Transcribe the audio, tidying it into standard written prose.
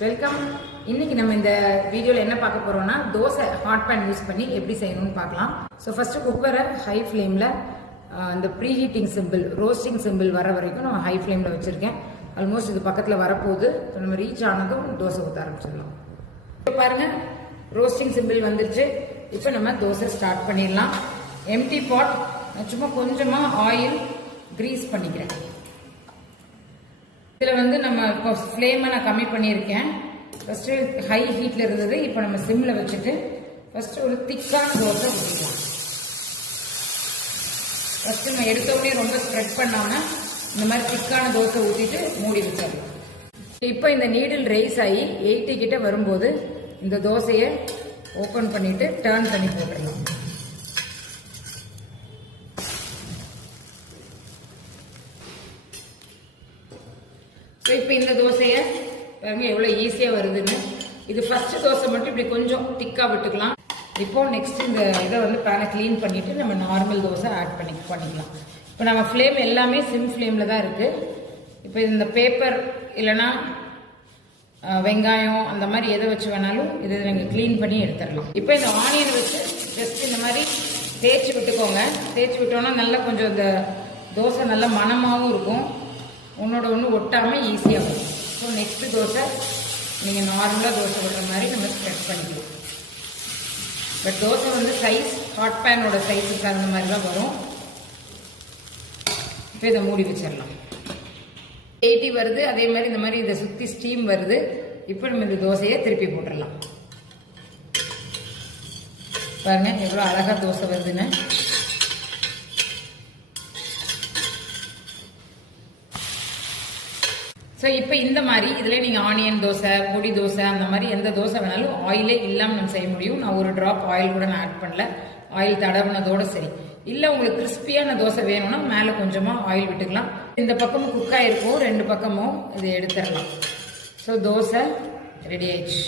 Welcome. இன்னைக்கு நம்ம இந்த வீடியோவில் என்ன பார்க்க போறோம்னா தோசை ஹாட் பேன் யூஸ் பண்ணி எப்படி செய்யணும்னு பார்க்கலாம். ஸோ ஃபர்ஸ்ட் குக்கரை ஹை ஃப்ளேமில் அந்த preheating simple roasting simple வர வரைக்கும் நம்ம ஹை ஃப்ளேமில் வச்சுருக்கேன். ஆல்மோஸ்ட் இது பக்கத்தில் வரப்போகுது. நம்ம ரீச் ஆனதும் தோசை ஊற்ற ஆரம்பிச்சிடலாம். இப்போ பாருங்க, ரோஸ்டிங் சிம்பிள் வந்துருச்சு. இப்போ நம்ம தோசை ஸ்டார்ட் பண்ணிடலாம். எம்டி பாட், சும்மா கொஞ்சமாக ஆயில் கிரீஸ் பண்ணிக்கிறேன். இதில் வந்து நம்ம இப்போ ஃப்ளேமை நான் கம்மி பண்ணியிருக்கேன். ஃபஸ்ட்டு ஹை ஹீட்டில் இருந்தது, இப்போ நம்ம சிம்மில் வச்சுட்டு ஃபஸ்ட்டு ஒரு திக்கான தோசை ஊற்றிக்கலாம். ஃபஸ்ட்டு நம்ம எடுத்தோடனே ரொம்ப ஸ்ப்ரெட் பண்ணாமல் இந்த மாதிரி திக்கான தோசை ஊற்றிட்டு மூடி வச்சிடலாம். இப்போ இந்த நீடில் ரைஸ் ஆகி 80 கிட்ட வரும்போது இந்த தோசையை ஓப்பன் பண்ணிவிட்டு டர்ன் பண்ணி போட்டுடலாம். ஸோ இப்போ இந்த தோசையை பாருங்க எவ்வளோ ஈஸியாக வருதுன்னு. இது ஃபர்ஸ்ட் தோசை மட்டும் இப்படி கொஞ்சம் திக்காக விட்டுக்கலாம். இப்போ நெக்ஸ்ட் இந்த இதை வந்து பேனை க்ளீன் பண்ணிவிட்டு நம்ம நார்மல் தோசை ஆட் பண்ணிக்கலாம். இப்போ நம்ம ஃப்ளேம் எல்லாமே சிம் ஃப்ளேமில் தான் இருக்குது. இப்போ இந்த பேப்பர் இல்லைன்னா வெங்காயம் அந்த மாதிரி எதை வச்சு வேணாலும் இதை நீங்கள் க்ளீன் பண்ணி எடுத்துடலாம். இப்போ இந்த ஆனியனை வச்சு ஜஸ்ட் இந்த மாதிரி தேய்ச்சி விட்டுக்கோங்க. தேய்ச்சி விட்டோன்னா நல்லா கொஞ்சம் இந்த தோசை நல்லா மணமாகவும் இருக்கும், ஒன்றோட ஒன்று ஒட்டாமல் ஈஸியாக வரும். ஸோ நெக்ஸ்ட்டு தோசை நீங்கள் நார்மலாக தோசை விடுற மாதிரி நம்ம ஸ்ப்ரெட் பண்ணிக்கலாம். பட் தோசை வந்து சைஸ் ஹாட் பேனோட சைஸுக்கு அந்த மாதிரி தான் வரும். இப்போ இதை மூடி வச்சிடலாம். 80 வருது, அதே மாதிரி இந்த மாதிரி இதை சுற்றி ஸ்டீம் வருது. இப்போ நம்ம இந்த தோசையை திருப்பி போட்டுடலாம். பாருங்க எவ்வளோ அழகாக தோசை வருதுன்னு. ஸோ இப்போ இந்த மாதிரி இதில் நீங்கள் ஆனியன் தோசை, பொடி தோசை, அந்த மாதிரி எந்த தோசை வேணாலும் ஆயிலே இல்லாமல் நம்ம செய்ய முடியும். நான் ஒரு ட்ராப் ஆயில் கூட நான் ஆட் பண்ணல, ஆயில் தடவுனதோட சரி. இல்லை உங்களுக்கு கிறிஸ்பியான தோசை வேணும்னா மேலே கொஞ்சமாக ஆயில் விட்டுக்கலாம். இந்த பக்கமும் குக்காக இருக்கும், ரெண்டு பக்கமும் இதை எடுத்துடலாம். ஸோ தோசை ரெடி ஆயிடுச்சு.